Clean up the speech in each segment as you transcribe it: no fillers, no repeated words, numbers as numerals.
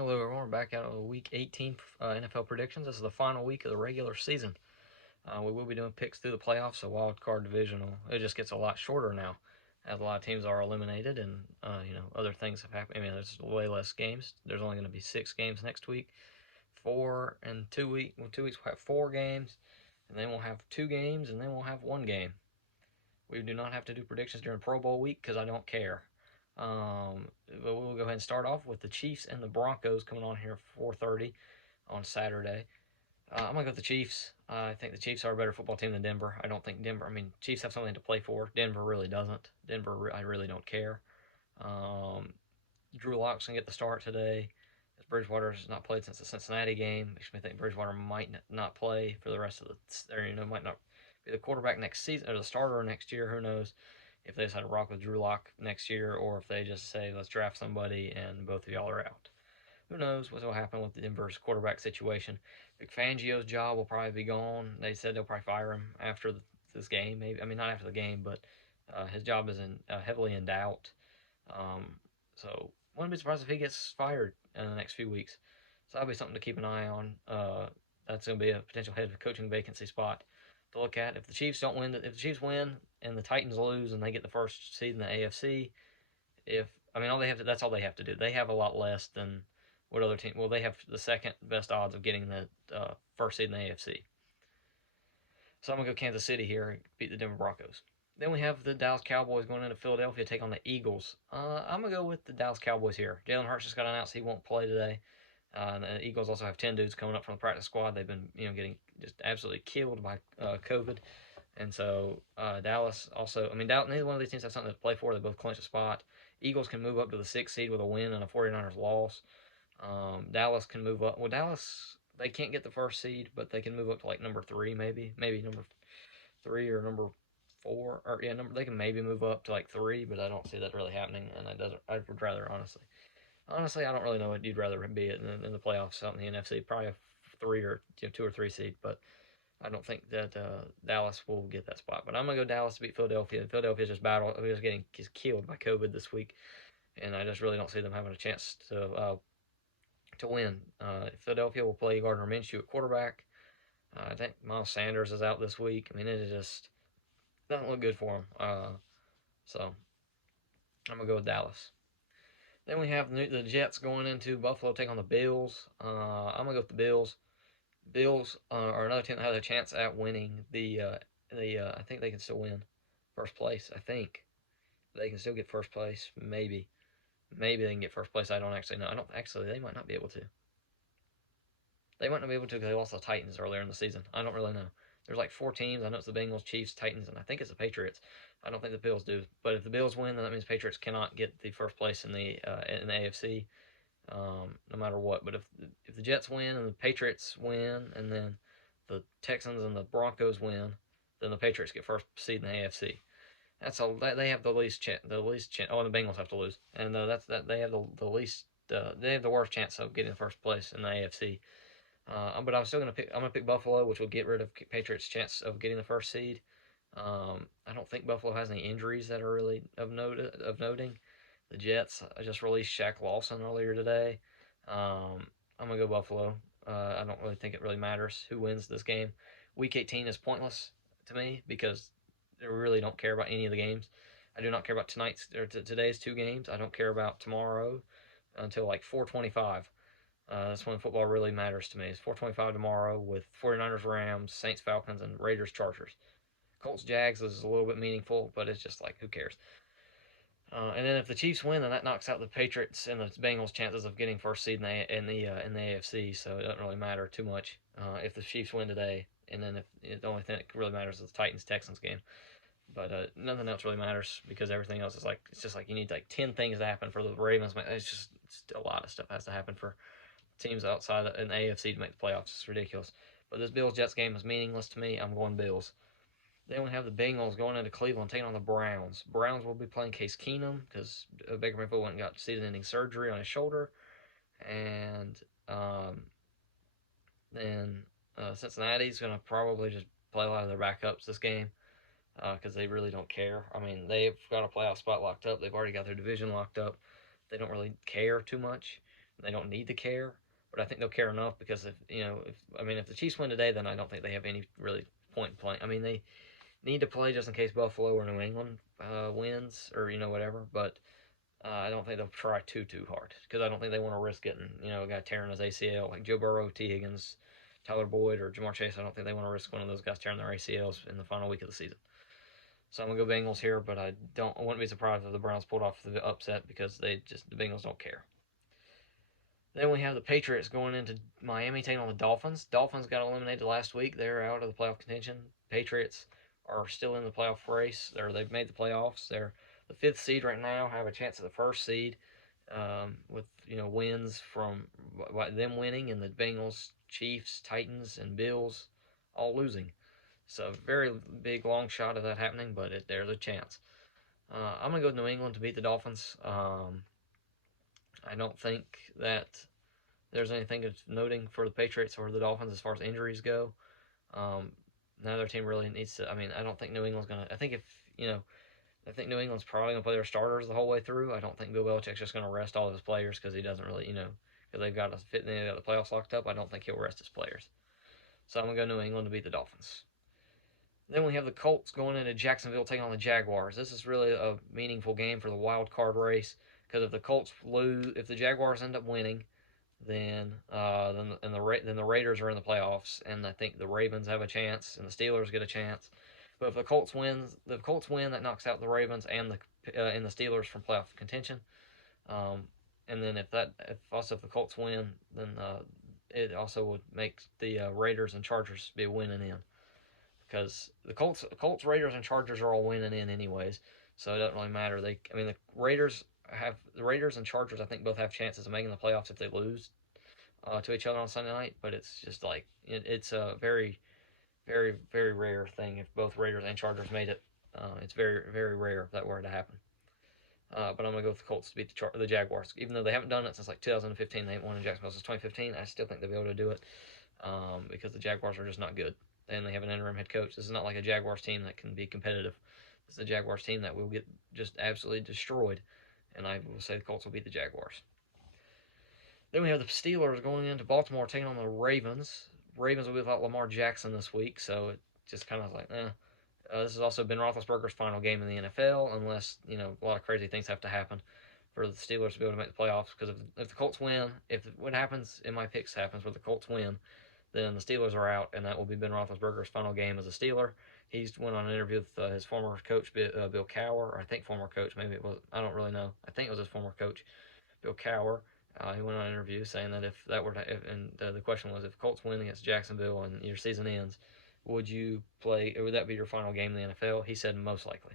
Hello, everyone. We're back out of Week 18 NFL predictions. This is the final week of the regular season. We will be doing picks through the playoffs, so wild card divisional. It just gets a lot shorter now, as a lot of teams are eliminated, and other things have happened. I mean, there's way less games. There's only going to be 6 games next week. 2 weeks. Well, 2 weeks we'll have 4 games, and then we'll have 2 games, and then we'll have 1 game. We do not have to do predictions during Pro Bowl week because I don't care. But we'll go ahead and start off with the Chiefs and the Broncos coming on here at 4:30 on Saturday. I'm gonna go with the Chiefs. I think the Chiefs are a better football team than Denver. I don't think Denver. I mean, Chiefs have something to play for. Denver really doesn't. Denver, I really don't care. Um, Drew Lock's gonna get the start today. As Bridgewater's not played since the Cincinnati game, makes me think Bridgewater might not play for the rest of the. Or, might not be the quarterback next season or the starter next year. Who knows? If they decide to rock with Drew Lock next year, or if they just say, let's draft somebody and both of y'all are out. Who knows what will happen with Denver's quarterback situation. Vic Fangio's job will probably be gone. They said they'll probably fire him after this game. Maybe, I mean, not after the game, but his job is heavily in doubt. So wouldn't be surprised if he gets fired in the next few weeks. So that'll be something to keep an eye on. That's going to be a potential head coaching vacancy spot to look at. If the Chiefs don't win, if the Chiefs win and the Titans lose and they get the first seed in the AFC, all they have to, that's all they have to do. They have a lot less than what other team. Well, they have the second best odds of getting the first seed in the AFC. So I'm gonna go Kansas City here and beat the Denver Broncos. Then we have the Dallas Cowboys going into Philadelphia to take on the Eagles. I'm gonna go with the Dallas Cowboys here. Jalen Hurts just got announced he won't play today. And the Eagles also have 10 dudes coming up from the practice squad. They've been getting just absolutely killed by COVID. And so Dallas also, neither one of these teams have something to play for. They both clinch a spot. Eagles can move up to the 6th seed with a win and a 49ers loss. Dallas can move up. Well, Dallas, they can't get the first seed, but they can move up to like number 3, maybe number 3 or number 4, or yeah, they can maybe move up to like 3, but I don't see that really happening, and I would rather honestly, I don't really know what you'd rather be in the playoffs, something in the NFC, probably a 3 or 2 or 3 seed, but I don't think that Dallas will get that spot. But I'm gonna go Dallas to beat Philadelphia. Philadelphia's just getting killed by COVID this week, and I just really don't see them having a chance to win. Philadelphia will play Gardner Minshew at quarterback. I think Miles Sanders is out this week. I mean, it just doesn't look good for him. So I'm gonna go with Dallas. Then we have the Jets going into Buffalo, take on the Bills. I'm gonna go with the Bills. Bills are another team that has a chance at winning I think they can still win first place. I think they can still get first place. Maybe they can get first place. I don't actually know. I don't actually. They might not be able to. They might not be able to because they lost the Titans earlier in the season. I don't really know. There's like 4 teams. I know it's the Bengals, Chiefs, Titans, and I think it's the Patriots. I don't think the Bills do. But if the Bills win, then that means Patriots cannot get the first place in the AFC, no matter what. But if the Jets win and the Patriots win, and then the Texans and the Broncos win, then the Patriots get first seed in the AFC. They have the least chance. Oh, and the Bengals have to lose, and they have the least. They have the worst chance of getting first place in the AFC. But I'm still gonna pick. I'm gonna pick Buffalo, which will get rid of Patriots' chance of getting the first seed. I don't think Buffalo has any injuries that are really of noting. The Jets just released Shaq Lawson earlier today. I'm gonna go Buffalo. I don't really think it really matters who wins this game. Week 18 is pointless to me because I really don't care about any of the games. I do not care about today's 2 games. I don't care about tomorrow until like 4:25. That's when football really matters to me. It's 4:25 tomorrow with 49ers, Rams, Saints, Falcons, and Raiders, Chargers. Colts, Jags is a little bit meaningful, but it's just like, who cares? And then if the Chiefs win, then that knocks out the Patriots and the Bengals' chances of getting first seed in the AFC. So it doesn't really matter too much if the Chiefs win today. And then the only thing that really matters is the Titans Texans game. But nothing else really matters because everything else is like, it's just like you need like 10 things to happen for the Ravens. It's a lot of stuff has to happen for teams outside in the AFC to make the playoffs. It's ridiculous. But this Bills-Jets game is meaningless to me. I'm going Bills. Then we have the Bengals going into Cleveland, taking on the Browns. Browns will be playing Case Keenum because Baker Mayfield went and got season-ending surgery on his shoulder. And then Cincinnati's going to probably just play a lot of their backups this game because they really don't care. I mean, they've got a playoff spot locked up. They've already got their division locked up. They don't really care too much. They don't need to care, but I think they'll care enough because if the Chiefs win today, then I don't think they have any really point in playing. I mean, they need to play just in case Buffalo or New England wins or whatever, but I don't think they'll try too hard because I don't think they want to risk getting a guy tearing his ACL like Joe Burrow, T Higgins, Tyler Boyd, or Jamar Chase. I don't think they want to risk one of those guys tearing their ACLs in the final week of the season. So I'm gonna go Bengals here, but I wouldn't be surprised if the Browns pulled off the upset because the Bengals don't care. Then we have the Patriots going into Miami taking on the Dolphins. Dolphins got eliminated last week. They're out of the playoff contention. Patriots are still in the playoff race. They've made the playoffs. They're the 5th seed right now. Have a chance at the 1st seed with wins from them winning and the Bengals, Chiefs, Titans, and Bills all losing. So very big long shot of that happening, but there's a chance. I'm gonna go New England to beat the Dolphins. I don't think that there's anything of noting for the Patriots or the Dolphins as far as injuries go. Neither team really needs to. I mean, I don't think New England's gonna. I think New England's probably gonna play their starters the whole way through. I don't think Bill Belichick's just gonna rest all of his players because he doesn't really, because they've got the playoffs locked up. I don't think he'll rest his players. So I'm gonna go New England to beat the Dolphins. Then we have the Colts going into Jacksonville taking on the Jaguars. This is really a meaningful game for the wild card race because if the Colts lose, if the Jaguars end up winning, then the Raiders are in the playoffs, and I think the Ravens have a chance, and the Steelers get a chance. But if the Colts win, that knocks out the Ravens and the Steelers from playoff contention. And then if the Colts win, then it also would make the Raiders and Chargers be winning in because the Colts, Raiders, and Chargers are all winning in anyways, so it doesn't really matter. The Raiders and Chargers, I think, both have chances of making the playoffs if they lose to each other on Sunday night. But it's just like it's a very, very, very rare thing if both Raiders and Chargers made it. It's very, very rare if that were to happen. But I'm gonna go with the Colts to beat the Jaguars, even though they haven't done it since like 2015. They haven't won in Jacksonville since 2015. I still think they'll be able to do it because the Jaguars are just not good. And they have an interim head coach. This is not like a Jaguars team that can be competitive. This is a Jaguars team that will get just absolutely destroyed. And I will say the Colts will beat the Jaguars. Then we have the Steelers going into Baltimore taking on the Ravens. Ravens will be without Lamar Jackson this week, so it just kind of like, this has also Ben Roethlisberger's final game in the NFL, unless a lot of crazy things have to happen for the Steelers to be able to make the playoffs. Because if the Colts win, if what happens in my picks happens where the Colts win, then the Steelers are out, and that will be Ben Roethlisberger's final game as a Steeler. He's went on an interview with his former coach, Bill Cowher, or I think former coach, maybe it was, I don't really know. I think it was his former coach, Bill Cowher. He went on an interview saying that if that were to, the question was, if Colts win against Jacksonville and your season ends, would you play, or would that be your final game in the NFL? He said most likely.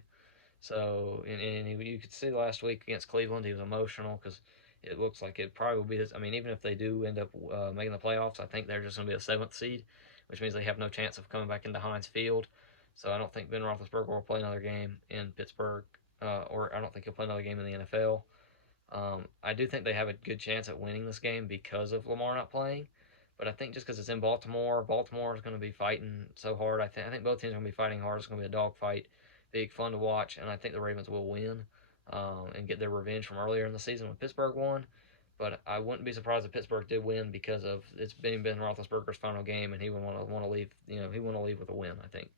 So, you could see last week against Cleveland, he was emotional because it looks like it probably will be this. I mean, even if they do end up making the playoffs, I think they're just going to be a 7th seed, which means they have no chance of coming back into Heinz Field. So I don't think Ben Roethlisberger will play another game in Pittsburgh, or I don't think he'll play another game in the NFL. I do think they have a good chance at winning this game because of Lamar not playing. But I think just because it's in Baltimore is going to be fighting so hard. I think both teams are going to be fighting hard. It's going to be a dogfight, big fun to watch, and I think the Ravens will win and get their revenge from earlier in the season when Pittsburgh won. But I wouldn't be surprised if Pittsburgh did win because of it's being Ben Roethlisberger's final game, and he would want to leave. He want to leave with a win, I think.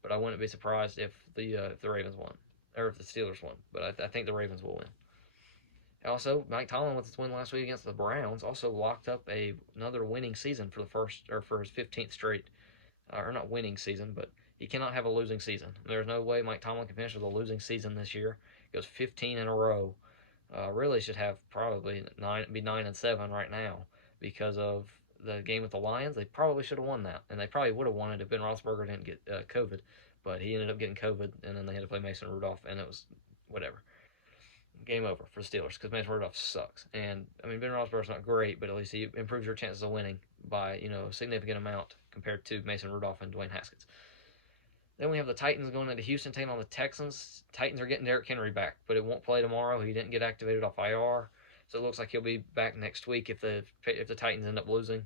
But I wouldn't be surprised if the Ravens won or if the Steelers won. But I think the Ravens will win. Also, Mike Tomlin, with his win last week against the Browns, also locked up another winning season for his 15th straight, or not winning season, but he cannot have a losing season. There's no way Mike Tomlin can finish with a losing season this year. He goes 15 in a row. Really should have probably 9-7 right now because of the game with the Lions. They probably should have won that, and they probably would have won it if Ben Roethlisberger didn't get COVID. But he ended up getting COVID, and then they had to play Mason Rudolph, and it was whatever. Game over for the Steelers because Mason Rudolph sucks. And I mean, Ben Roethlisberger's not great, but at least he improves your chances of winning by a significant amount compared to Mason Rudolph and Dwayne Haskins. Then we have the Titans going into Houston taking on the Texans. Titans are getting Derrick Henry back, but it won't play tomorrow. He didn't get activated off IR, so it looks like he'll be back next week if the Titans end up losing.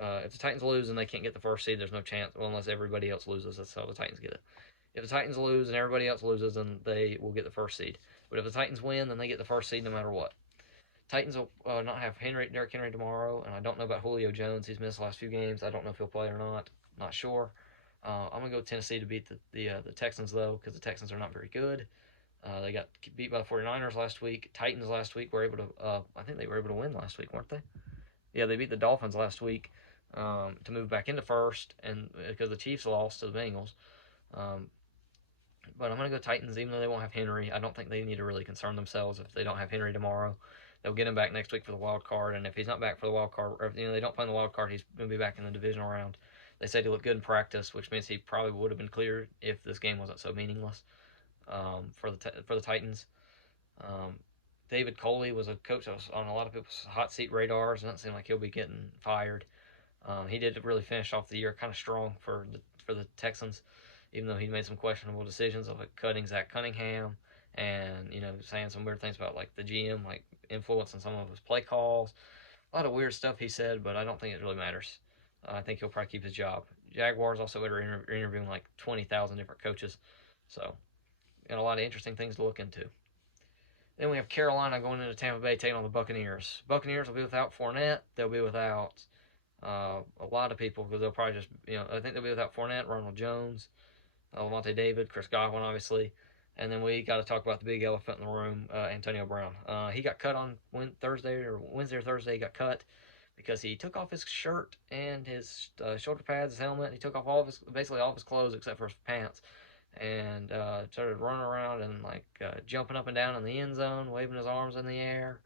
If the Titans lose and they can't get the 1st seed, there's no chance. Well, unless everybody else loses, that's how the Titans get it. If the Titans lose and everybody else loses, then they will get the 1st seed. But if the Titans win, then they get the 1st seed no matter what. Titans will not have Derrick Henry tomorrow, and I don't know about Julio Jones. He's missed the last few games. I don't know if he'll play or not. Not sure. I'm gonna go with Tennessee to beat the Texans though, because the Texans are not very good. They got beat by the 49ers last week. Titans last week were able to. I think they were able to win last week, weren't they? Yeah, they beat the Dolphins last week to move back into first, and because the Chiefs lost to the Bengals. Um, but I'm going to go Titans, even though they won't have Henry. I don't think they need to really concern themselves if they don't have Henry tomorrow. They'll get him back next week for the wild card, and if he's not back for the wild card, or if they don't play in the wild card, he's going to be back in the divisional round. They said he looked good in practice, which means he probably would have been cleared if this game wasn't so meaningless for the Titans. Um, David Coley was a coach that was on a lot of people's hot seat radars. It doesn't seem like he'll be getting fired. He did really finish off the year kind of strong for the Texans, even though he made some questionable decisions of like cutting Zach Cunningham and saying some weird things about like the GM like influencing some of his play calls. A lot of weird stuff he said, but I don't think it really matters. I think he'll probably keep his job. Jaguars also are interviewing like 20,000 different coaches, so got a lot of interesting things to look into. Then we have Carolina going into Tampa Bay taking on the Buccaneers. Buccaneers will be without Fournette. They'll be without a lot of people because they'll probably just, I think they'll be without Fournette, Ronald Jones, Lavonte David, Chris Godwin, obviously. And then we got to talk about the big elephant in the room, Antonio Brown. He got cut on Wednesday or Thursday. He got cut because he took off his shirt and his shoulder pads, his helmet. He took off basically all of his clothes except for his pants, and started running around and like jumping up and down in the end zone, waving his arms in the air,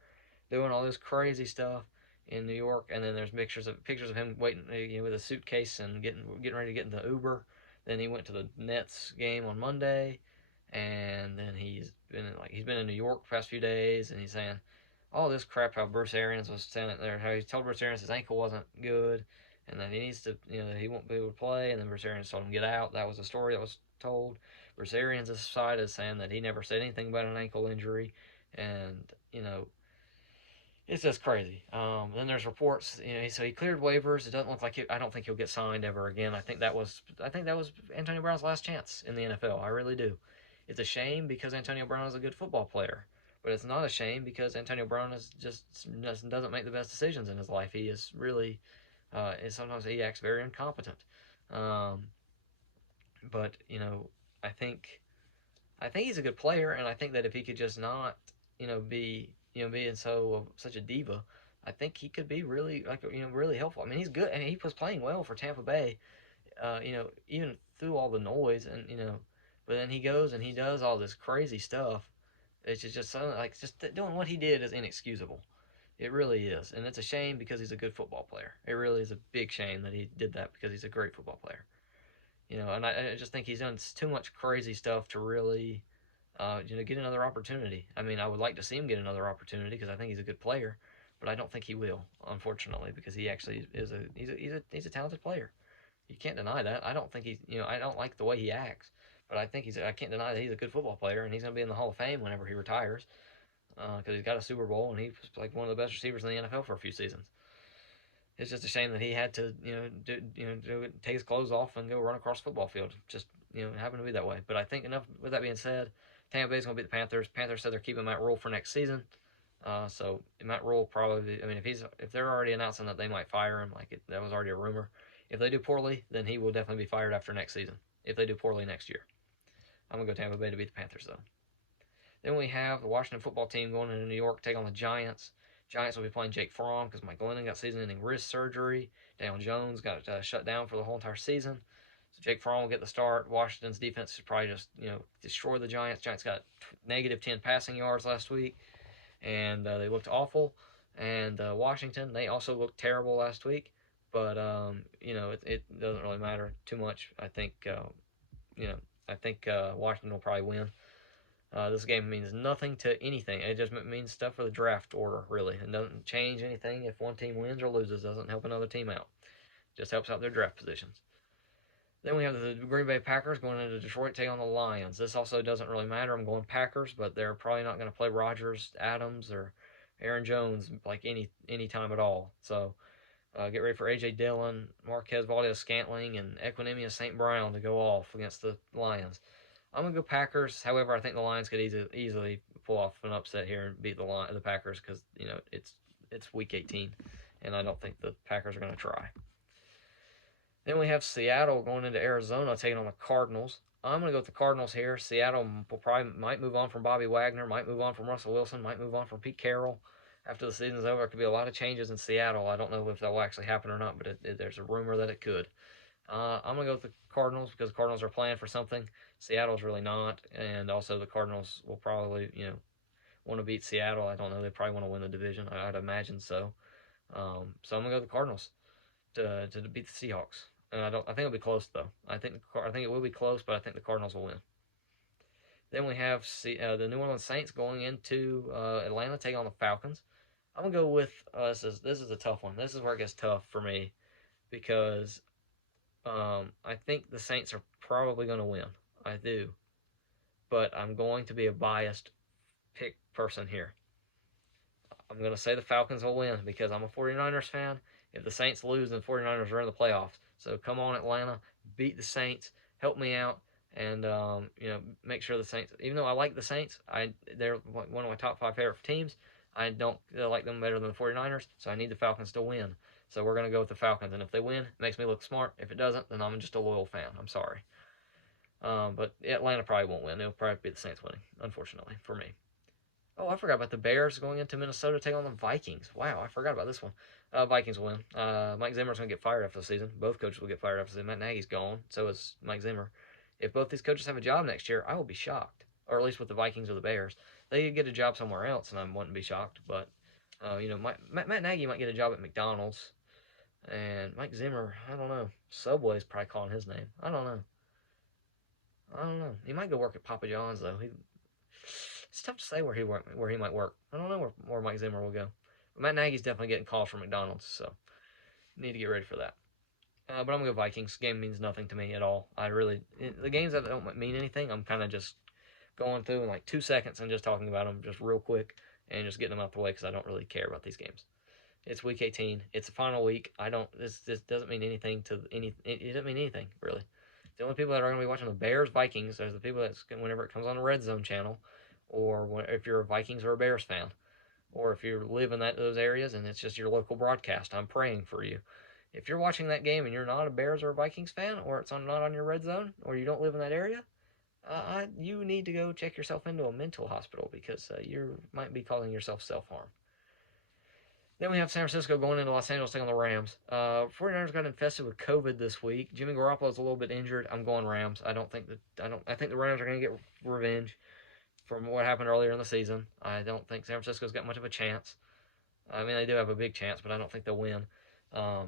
doing all this crazy stuff in New York. And then there's pictures of him waiting, with a suitcase and getting ready to get in the Uber. Then he went to the Nets game on Monday, and then he's been in New York the past few days, and he's saying all this crap how Bruce Arians was saying it there, how he told Bruce Arians his ankle wasn't good, and that he needs to, that he won't be able to play, and then Bruce Arians told him get out. That was a story that was told. Bruce Arians' side is saying that he never said anything about an ankle injury, and it's just crazy. Then there's reports, so he cleared waivers. It doesn't look like I don't think he'll get signed ever again. I think that was Antonio Brown's last chance in the NFL. I really do. It's a shame because Antonio Brown is a good football player, but it's not a shame because Antonio Brown just doesn't make the best decisions in his life. He is really, and sometimes he acts very incompetent. But I think he's a good player, and I think that if he could just not, be being such a diva, I think he could be really really helpful. I mean, he's good, and he was playing well for Tampa Bay, even through all the noise, and but then he goes and he does all this crazy stuff. It's just something like just doing what he did is inexcusable. It really is, and it's a shame because he's a good football player. It really is a big shame that he did that because he's a great football player. And I just think he's done too much crazy stuff to really get another opportunity. I mean, I would like to see him get another opportunity because I think he's a good player, but I don't think he will, unfortunately, because he actually is he's a talented player. You can't deny that. I don't think I don't like the way he acts, but I can't deny that he's a good football player, and he's going to be in the Hall of Fame whenever he retires, because he's got a Super Bowl and he was like one of the best receivers in the NFL for a few seasons. It's just a shame that he had to, take his clothes off and go run across the football field. Just, it happened to be that way. But I think enough with that being said, Tampa Bay's going to beat the Panthers. Panthers said they're keeping Matt Rule for next season. So Matt Rule probably, I mean, if they're already announcing that they might fire him, that was already a rumor. If they do poorly, then he will definitely be fired after next season. If they do poorly next year, I'm gonna go Tampa Bay to beat the Panthers though. Then we have the Washington football team going into New York to take on the Giants. Giants will be playing Jake Fromm because Mike Glennon got season-ending wrist surgery. Daniel Jones got shut down for the whole entire season. So Jake Fromm will get the start. Washington's defense should probably just destroy the Giants. Giants got negative 10 passing yards last week, and they looked awful. And Washington, they also looked terrible last week. But it doesn't really matter too much. I think Washington will probably win. This game means nothing to anything. It just means stuff for the draft order, really. It doesn't change anything if one team wins or loses. It doesn't help another team out. It just helps out their draft positions. Then we have the Green Bay Packers going into Detroit taking on the Lions. This also doesn't really matter. I'm going Packers, but they're probably not going to play Rodgers, Adams, or Aaron Jones like any time at all. So get ready for A.J. Dillon, Marquez Valdes-Scantling, and Equinemius St. Brown to go off against the Lions. I'm going to go Packers. However, I think the Lions could easily pull off an upset here and beat the Packers because it's week 18, and I don't think the Packers are going to try. Then we have Seattle going into Arizona taking on the Cardinals. I'm going to go with the Cardinals here. Seattle might move on from Bobby Wagner, might move on from Russell Wilson, might move on from Pete Carroll. After the season's over, there could be a lot of changes in Seattle. I don't know if that will actually happen or not, but there's a rumor that it could. I'm going to go with the Cardinals because the Cardinals are playing for something. Seattle's really not, and also the Cardinals will probably, want to beat Seattle. I don't know. They probably want to win the division. I'd imagine so. So I'm going to go with the Cardinals to beat the Seahawks. And I think it'll be close though. I think it will be close, but I think the Cardinals will win. Then we have the New Orleans Saints going into Atlanta taking on the Falcons. I'm gonna go with this is a tough one. This is where it gets tough for me because I think the Saints are probably going to win. I do, but I'm going to be a biased pick person here. I'm going to say the Falcons will win because I'm a 49ers fan. If the Saints lose, then the 49ers are in the playoffs. So come on, Atlanta, beat the Saints, help me out, and make sure the Saints. Even though I like the Saints, they're one of my top 5 favorite teams. I don't like them better than the 49ers, so I need the Falcons to win. So we're going to go with the Falcons, and if they win, it makes me look smart. If it doesn't, then I'm just a loyal fan. I'm sorry. But Atlanta probably won't win. It'll probably be the Saints winning, unfortunately, for me. Oh, I forgot about the Bears going into Minnesota to take on the Vikings. Wow, I forgot about this one. Vikings will win. Mike Zimmer's going to get fired after the season. Both coaches will get fired after the season. Matt Nagy's gone, so is Mike Zimmer. If both these coaches have a job next year, I will be shocked. Or at least with the Vikings or the Bears. They could get a job somewhere else, and I wouldn't be shocked. But, Matt Nagy might get a job at McDonald's. And Mike Zimmer, I don't know. Subway's probably calling his name. I don't know. He might go work at Papa John's, though. It's tough to say where he might work. I don't know where Mike Zimmer will go. But Matt Nagy's definitely getting calls from McDonald's, so need to get ready for that. But I'm going to go Vikings. Game means nothing to me at all. The games that don't mean anything, I'm kind of just going through in like 2 seconds and just talking about them just real quick and just getting them out the way because I don't really care about these games. It's week 18. It's the final week. This doesn't mean anything to any. It doesn't mean anything really. The only people that are going to be watching the Bears Vikings are the people that's whenever it comes on the Red Zone channel, or if you're a Vikings or a Bears fan, or if you live in those areas and it's just your local broadcast. I'm praying for you. If you're watching that game and you're not a Bears or a Vikings fan, or it's not on your Red Zone, or you don't live in that area, you need to go check yourself into a mental hospital because you might be causing yourself self-harm. Then we have San Francisco going into Los Angeles taking on the Rams. 49ers got infested with COVID this week. Jimmy Garoppolo's a little bit injured. I'm going Rams. I think the Rams are going to get revenge from what happened earlier in the season. I don't think San Francisco's got much of a chance. I mean, they do have a big chance, but I don't think they'll win. So I'm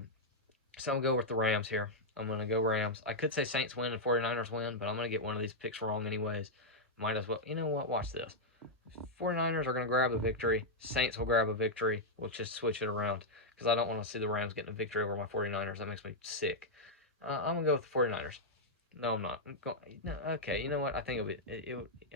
going to go with the Rams here. I'm going to go Rams. I could say Saints win and 49ers win, but I'm going to get one of these picks wrong anyways. Might as well. You know what? Watch this. 49ers are going to grab a victory. Saints will grab a victory. We'll just switch it around because I don't want to see the Rams getting a victory over my 49ers. That makes me sick. I'm going to go with the 49ers. No, I'm not. No, okay, you know what? I think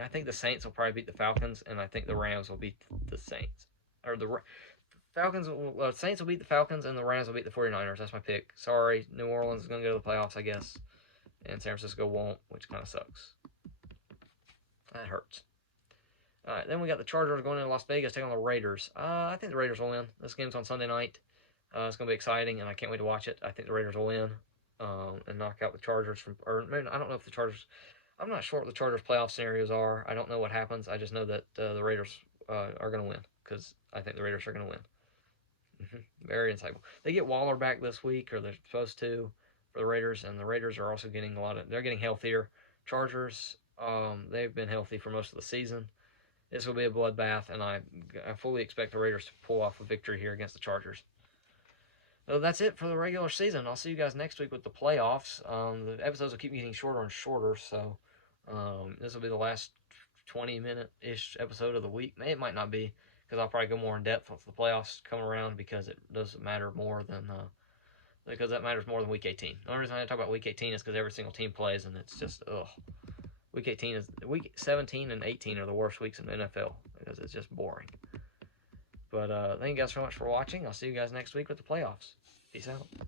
I think the Saints will probably beat the Falcons, and I think the Rams will beat the Saints. Or the Saints will beat the Falcons, and the Rams will beat the 49ers. That's my pick. Sorry, New Orleans is going to go to the playoffs, I guess. And San Francisco won't, which kind of sucks. That hurts. All right, then we got the Chargers going into Las Vegas taking on the Raiders. I think the Raiders will win. This game's on Sunday night. It's going to be exciting, and I can't wait to watch it. I think the Raiders will win and knock out the Chargers or maybe, I don't know if the Chargers. I'm not sure what the Chargers playoff scenarios are. I don't know what happens. I just know that the Raiders are going to win because I think the Raiders are going to win. Very insightful. They get Waller back this week, or they're supposed to, for the Raiders, and the Raiders are also getting they're getting healthier. Chargers, they've been healthy for most of the season. This will be a bloodbath, and I fully expect the Raiders to pull off a victory here against the Chargers. So that's it for the regular season. I'll see you guys next week with the playoffs. The episodes will keep getting shorter and shorter, so this will be the last 20-minute-ish episode of the week. It might not be, because I'll probably go more in depth once the playoffs come around, because it doesn't matter more than because that matters more than Week 18. The only reason I talk about Week 18 is because every single team plays, and it's just Week 17 and 18 are the worst weeks in the NFL because it's just boring. But thank you guys so much for watching. I'll see you guys next week with the playoffs. Peace out.